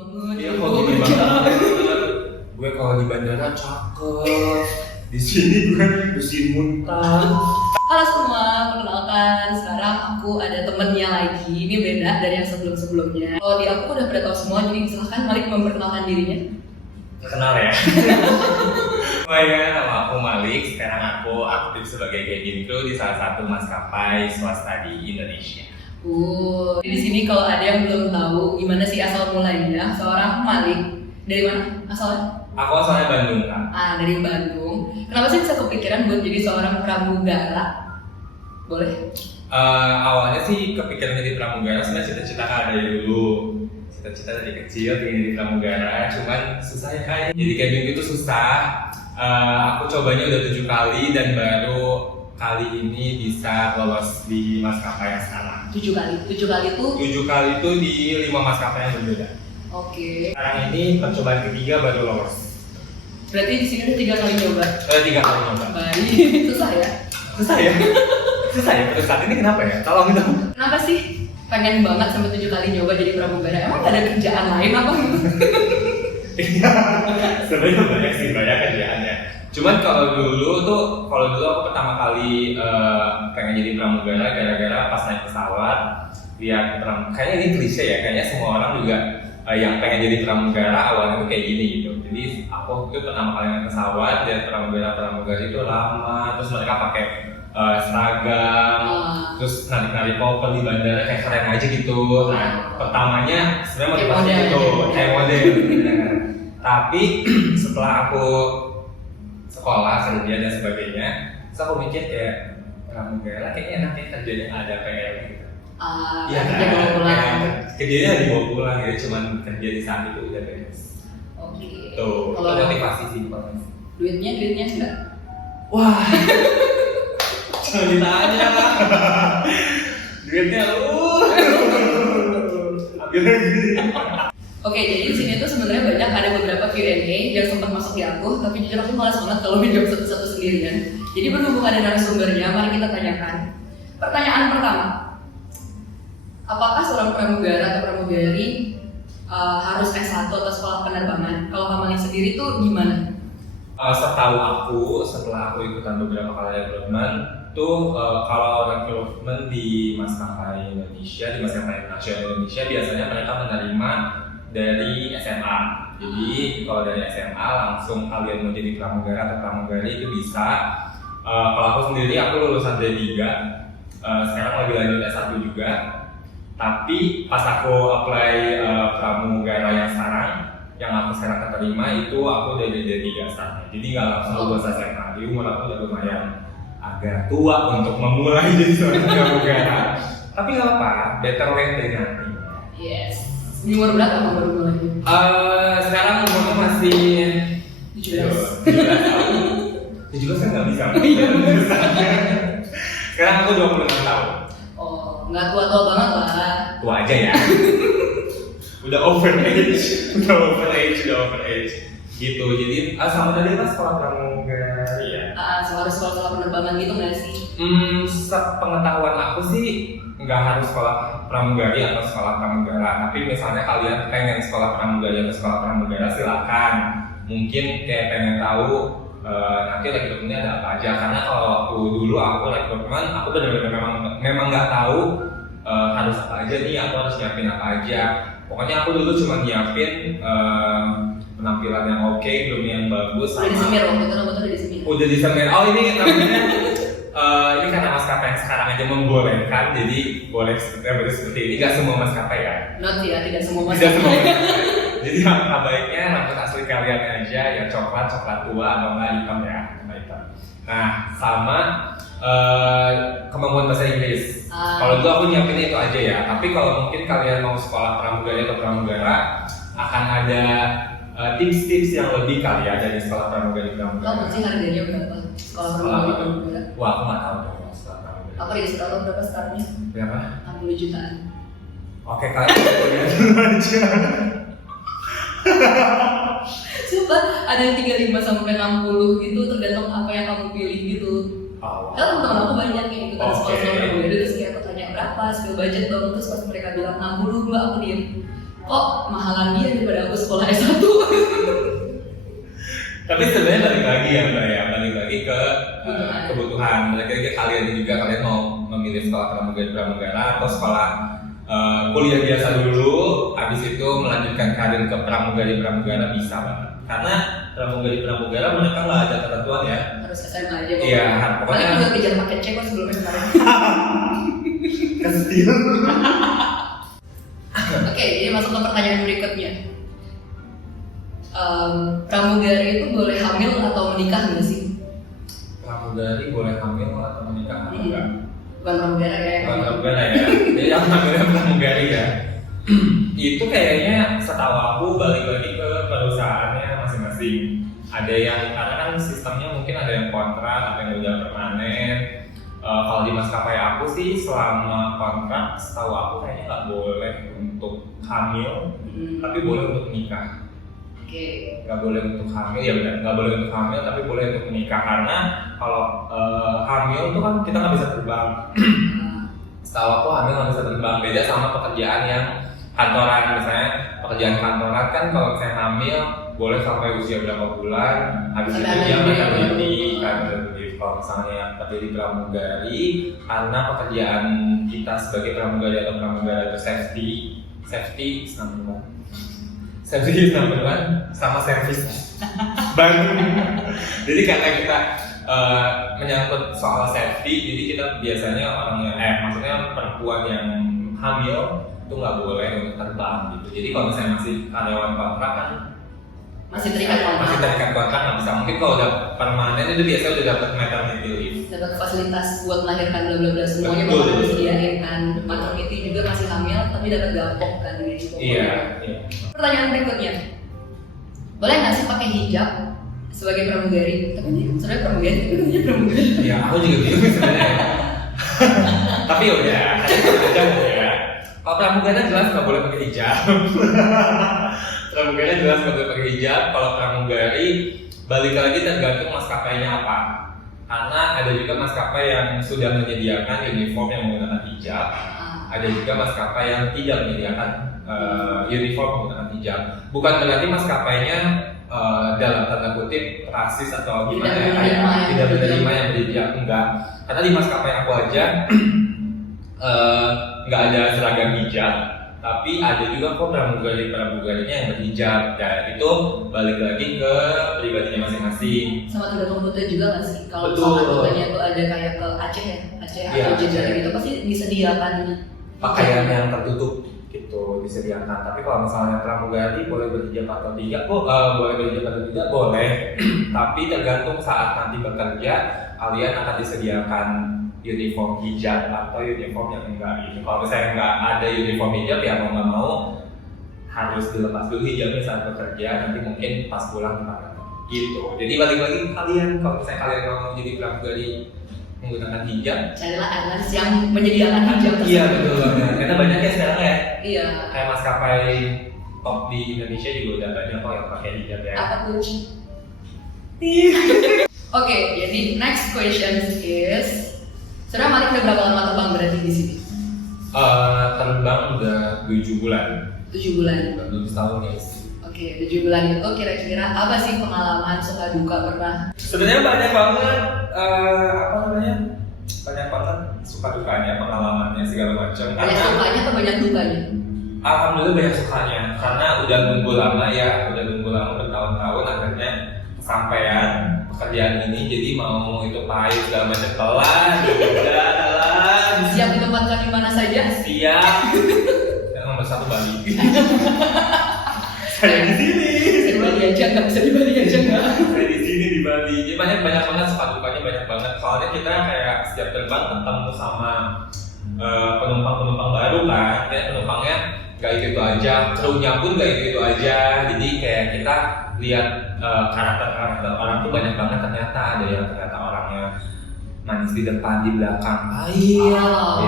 banget. Iya, hobi banget. Gue kalau di bandara cakep. Di sini gue bersihin muntah. Halo semua, perkenalkan sekarang aku ada temennya lagi. Ini beda dari yang sebelum-sebelumnya. Kalau di aku udah pada tahu semua, jadi silahkan Malik memperkenalkan dirinya. Kenal ya? Semuanya, nama aku Malik. Sekarang aku aktif sebagai cabin crew di salah satu maskapai swasta di Indonesia. Di sini kalau ada yang belum tahu gimana sih asal mulanya seorang Malik, dari mana asalnya? Aku asalnya Bandung kan. Dari Bandung. Kenapa sih bisa kepikiran buat jadi seorang pramugara? Boleh? Awalnya sih kepikiran jadi pramugara, sebenarnya cita-cita kan ada dulu. Cita-cita dari kecil pengen jadi pramugara, cuman susah ya kayaknya. Jadi cabin crew itu susah. Aku cobanya udah 7 kali dan baru kali ini bisa lolos di maskapai yang sekarang. 7 kali? 7 kali itu? 7 kali itu di 5 maskapai yang berbeda. Oke. Sekarang ini percobaan ketiga baru lolos. Berarti di sini udah 3 kali nyoba? 3 kali nyoba. Baik, susah ya? Susah ya? Susah ya? Pada saat ini kenapa ya? Tolong dong. Kenapa sih pengen banget sampai 7 kali nyoba jadi pramugara? Emang gak ada kerjaan lain apa gitu? Sebenarnya banyak sih, banyak kerjaannya. Cuman kalau dulu aku pertama kali pengen jadi pramugara gara-gara pas naik pesawat lihat kayaknya ini klise ya, kayaknya semua orang juga yang pengen jadi pramugara awalnya tuh kayak gini gitu. Jadi aku tuh pertama kali naik pesawat lihat pramugara itu lama, terus mereka pakai seragam, terus narik koper di bandara kayak keren aja gitu. Nah, pertamanya sebenarnya motivasi itu kayak model. Tapi setelah aku sekolah, kerja dan sebagainya, terus aku mikir kayak pramugara kayaknya enaknya kerjanya ada PR gitu. Iya kan? Kerjanya dibawa pulang gitu, cuman kerja di saat itu udah beres. Oke. Tuh, itu motivasi sih. Duitnya enggak? Wah, jangan ditanya. Duitnya ambil lagi. Oke, jadi di sini tuh sebenarnya banyak ada beberapa Q&A yang sempat masuk di aku, tapi jujur aku malas banget kalau menjawab satu-satu sendirian. Jadi berhubung ada narasumbernya, mari kita tanyakan. Pertanyaan pertama, apakah seorang pramugara atau pramugari harus S1 atau sekolah penerbangan? Kalau Kamali sendiri tuh gimana? Setahu aku, setelah aku ikutan beberapa kali rekrutmen, tuh kalau rekrutmen di maskapai Indonesia, di maskapai nasional Indonesia, biasanya mereka menerima dari SMA. Jadi kalau dari SMA langsung kalian mau jadi pramugara atau pramugari itu bisa. Kalau aku sendiri, aku lulusan D3, sekarang lagi lanjut S1 juga. Tapi pas aku apply pramugara yang aku sekarang keterima itu aku dari D3 sana. Jadi nggak langsung lulus SMA. Jadi umur aku udah lumayan agak tua untuk memulai jadi seorang pramugara. Tapi nggak apa, better late than nothing. Yes. Di umur berapa kamu baru mulai? Sekarang umurnya masih 17 tahun. 17 kan nggak bisa. Sekarang aku 26 tahun. Oh, nggak tua-tua banget lah. Tua aja ya. udah over age. Gitu. Jadi sama tadi kan sekolah pramugari ya. Sekolah penerbangan gitu nggak sih? Pengetahuan aku sih nggak harus sekolah pramugari atau sekolah pramugara. Tapi misalnya kalian pengen sekolah pramugari atau sekolah pramugara silakan. Mungkin kayak pengen tahu nanti rekrutmennya ada apa aja. Karena kalau waktu dulu aku rekrutmen, aku benar-benar memang nggak tahu harus apa aja nih, aku harus nyiapin apa aja. Pokoknya aku dulu cuma nyiapin penampilan yang oke, belum yang bagus. Udah disemir waktu itu, udah disemir. Udah disemir. Oh ini namanya ini karena maskapai yang sekarang aja membolehkan, jadi boleh seperti ini. Gak semua maskapai ya. Not ya, tidak semua Tidak semua maskapai. Jadi angka baiknya rambut asli kalian aja ya coklat tua atau nggak hitam ya, hitam. Nah sama kemampuan bahasa Inggris. Kalau itu aku nyiapinnya itu aja ya. Tapi kalau mungkin kalian mau sekolah pramugari atau pramugara, akan ada tips-tips yang lebih kali ya dari sekolah pramugari. Kamu sih harganya berapa? Sekolah pramugari? Wah aku nggak tahu dong sekolah pramugari. Aku dikasih tahu berapa startnya? Berapa? 60 jutaan. Oke kalian kuliah dulu aja. Sumpah ada yang 35 sampai 60 gitu, tergantung apa yang kamu pilih gitu. Kan teman aku banyak yang ikutan sekolah pramugari, terus kayak aku tanya berapa, skill budget dong, terus pas mereka bilang 60 mbak, aku diem. kok mahalan dia daripada aku sekolah S1. Tapi sebenarnya balik lagi ya Mbak ya, balik lagi ke kebutuhan. Balik lagi ke kalian juga, kalian mau memilih sekolah pramugara atau sekolah kuliah biasa dulu, habis itu melanjutkan karir ke pramugara bisa banget. Karena pramugara mereka nggak ada ketentuan ya. Harus SMA aja kok. Iya, Paling pokoknya juga kejar paket C kok sebelumnya kemarin. kestil. Oke, jadi masuk ke pertanyaan berikutnya. Pramugari itu boleh hamil atau menikah nggak sih? Pramugari boleh hamil atau menikah atau enggak? Bukan pramugara ya. Bukan pramugara ya. Jadi yang hamilnya pramugari ya. Itu kayaknya setahu aku balik lagi ke perusahaannya masing-masing. Ada yang karena kan sistemnya mungkin ada yang kontrak, ada yang udah permanen. Kalau di maskapai aku sih selama kontrak, setahu aku kayaknya nggak boleh untuk hamil, tapi boleh untuk menikah. Oke. Nggak boleh untuk hamil, ya benar, nggak boleh untuk hamil, tapi boleh untuk menikah. Karena kalau hamil itu kan kita nggak bisa terbang. Setahu aku hamil nggak bisa terbang, beda sama pekerjaan yang kantoran. Misalnya pekerjaan kantoran kan kalau misalnya hamil boleh sampai usia berapa bulan, habis itu dia maternity kan. Kalau misalnya kerja di pramugari, karena pekerjaan kita sebagai pramugari atau pramugara itu safety number one sama service baru. Jadi karena kita menyangkut soal safety, jadi kita biasanya maksudnya perempuan yang hamil itu nggak boleh untuk terbang gitu. Jadi kalau misalnya masih karyawan kontrak kan masih terikat kontrak nggak bisa. Mungkin kalau udah permanen itu biasanya udah dapat maternity leave, dapat fasilitas buat melahirkan bla bla bla semuanya Betul. bakal disediain kan. Maternity juga masih hamil tapi dapat gapok kan di situ. iya. Pertanyaan berikutnya, boleh nggak sih pakai hijab sebagai pramugari? Tapi ini sebenarnya pramugari, tapi namanya pramugari. Iya, aku juga bingung sebenarnya. Tapi udah, aja ya. Kalau pramugara jelas nggak boleh pakai hijab. Pramugara jelas nggak boleh pakai hijab. Kalau pramugari balik lagi tergantung maskapainya apa. Karena ada juga maskapai yang sudah menyediakan uniform yang menggunakan hijab. Ada juga maskapai yang tidak menyediakan uniform menggunakan hijab. Bukan berarti maskapainya dalam tanda kutip rasis atau gimana tidak menerima yang berhijab, enggak. Karena di maskapai aku aja nggak ada seragam hijab, tapi ada juga kok pramugarinya yang berhijab. Dan itu balik lagi ke pribadinya masing-masing. Sama tergantung rute juga nggak sih? Kalau Betul. misalkan rutenya tuh ada kayak ke Aceh ya, Iya, atau Jogja Aceh. gitu pasti disediakan Pakaian yang tertutup gitu disediakan. Tapi kalau misalnya pramugari boleh berhijab atau tidak, boleh berhijab atau tidak boleh. Tapi tergantung saat nanti bekerja, kalian akan disediakan uniform hijab atau uniform yang enggak gitu. Kalau misalnya nggak ada uniform hijab ya mau nggak mau harus dilepas dulu hijabnya saat bekerja. Nanti mungkin pas pulang dipakai gitu. Jadi balik lagi ke kalian, kalau misalnya kalian mau jadi pramugari menggunakan hijab, carilah airlines yang menyediakan hijab. iya betul banget. Karena banyak ya sekarang ya. Iya. Kayak maskapai top di Indonesia juga udah banyak kok yang pakai hijab ya. Apa tuh? Oke, jadi next question is, sudah Malik udah berapa lama terbang berarti di sini? Terbang udah 7 bulan. 7 bulan. Udah 7 tahun guys. Oke, 7 bulan itu kira-kira apa sih pengalaman suka duka pernah? Sebenarnya banyak banget banyak banget suka dukanya, pengalamannya segala macam. Banyak sukanya atau banyak dukanya? Alhamdulillah banyak sukanya, karena udah nunggu lama bertahun-tahun akhirnya kesampaian pekerjaan ini. Jadi mau itu pahit segala macam telan. Siap ditempatkan di mana saja? Siap. Yang nomor 1 Bali. Saya di sini. Di Bali aja, nggak bisa di Bali aja nggak? Saya di sini di Bali. Jadi banyak banget suka dukanya banyak banget. Soalnya kita kayak setiap terbang ketemu sama penumpang baru kan. Ya penumpangnya nggak itu aja, krunya pun nggak itu aja. Jadi kayak kita lihat karakter orang tuh banyak banget. Ternyata ada yang ternyata orangnya manis di depan, di belakang baik.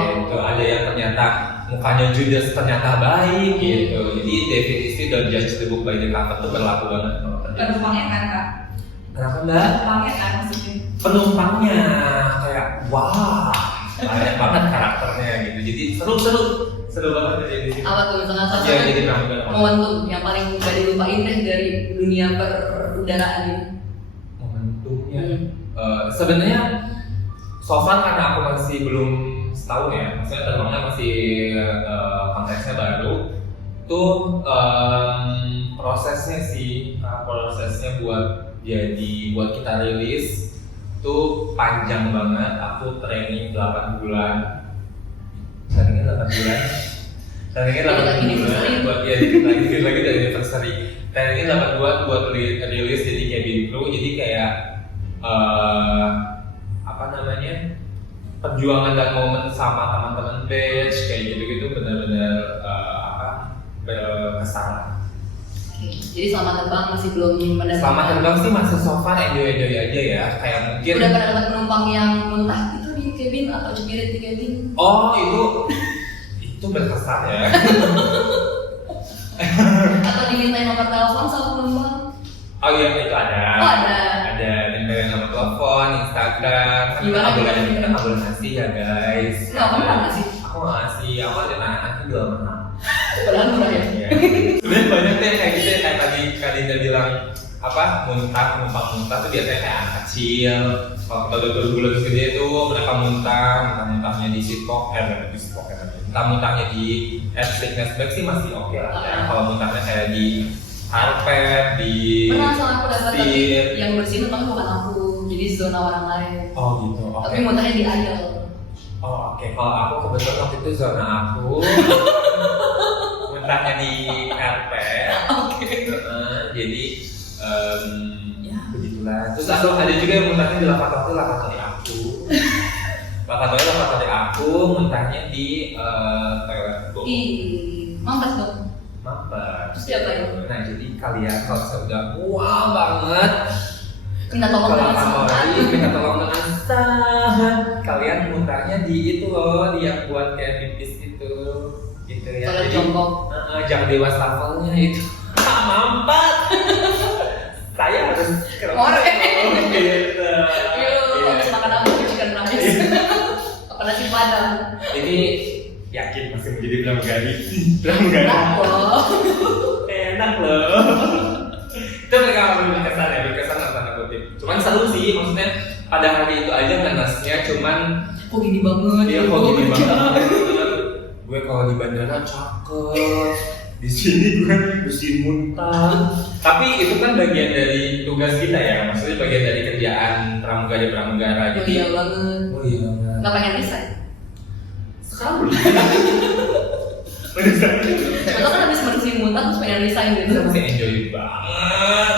Gitu. Ada yang ternyata mukanya judes ternyata baik gitu. Jadi definisi don't judge the book by the cover itu berlaku banget. Penumpangnya kan kak? Kenapa mbak? Penumpangnya kan maksudnya? Penumpangnya kayak wah banyak banget karakternya gitu. Jadi seru banget kerja di sini. Apa tuh misalnya salah Iya, satu jadi pramugara. momentum yang paling gak dilupain deh dari dunia perudaraan ini? Momentumnya. Sebenarnya so far karena aku masih belum setahun ya, maksudnya terbangnya masih konteksnya baru. Tuh prosesnya buat kita rilis tuh panjang banget. Aku training 8 bulan. Trainingnya 8 bulan buat ya dikit lagi dari anniversary. Trainingnya 8 bulan buat rilis jadi cabin crew. Jadi kayak perjuangan dan momen sama teman-teman batch kayak gitu-gitu benar-benar berkesan. Jadi selama terbang masih belum mendapatkan. Selama terbang sih masih so far enjoy aja ya. Kayak mungkin udah pernah dapat penumpang yang muntah itu di cabin atau cepirit di cabin? Oh itu berkesan ya. Atau dimintain nomor telepon sama penumpang? Oh iya itu ada. Oh ada. Ada dimintain nomor telepon, Instagram. Gimana kita nggak boleh ngasih ya guys. Nggak pernah ngasih. Aku nggak ngasih. Aku ada anak-anaknya juga pernah. Padahal murah ya. Iya. Sebenarnya banyak tuh yang kayak gitu kayak tadi dia bilang penumpang muntah tuh biasanya kayak anak kecil. Kalau kita udah berbulan segede itu mereka muntahnya di muntahnya di air sickness bag sih masih oke lah ya. Kalau muntahnya kayak di karpet, di pernah salah aku dapat tapi setir. yang bersihin memang bukan aku, jadi zona orang lain. Oh gitu, oke. Tapi muntahnya di aisle. Oh oke, kalau aku kebetulan waktu itu zona aku muntahnya di karpet. Oke. Jadi ya begitulah. Terus ada juga yang muntahnya di lavatory aku. Lavatory aku muntahnya di toilet. Ih, mampus dong. Mampus. Terus diapain? Nah jadi kalian kalau sudah mual banget Minta tolong dengan sangat. minta tolong dengan sangat. Kalian muntahnya di itu loh, di yang buat kayak pipis itu, gitu ya. Toilet Jadi jongkok. jangan di wastafelnya itu. Mampat. Saya harus Ngorek. gitu. Yuk, habis makan apa? Chicken rice. Apa nasi padang? Ini yakin masih menjadi pramugari. Enak loh. Enak loh. Itu mereka berkesan tanda kutip. Cuman seru sih, maksudnya pada hari itu aja panasnya cuman Kok gini banget? dia kok gini banget. Gue kalau di bandara cakep, di sini gue mesti muntah. Tapi itu kan bagian dari tugas kita ya, maksudnya bagian dari kerjaan pramugara. Oh iya banget. Oh iya banget. Nggak pengen resign? Sekali. Betul kan habis bersihin muntah terus pengen resign gitu. Kita masih enjoy banget.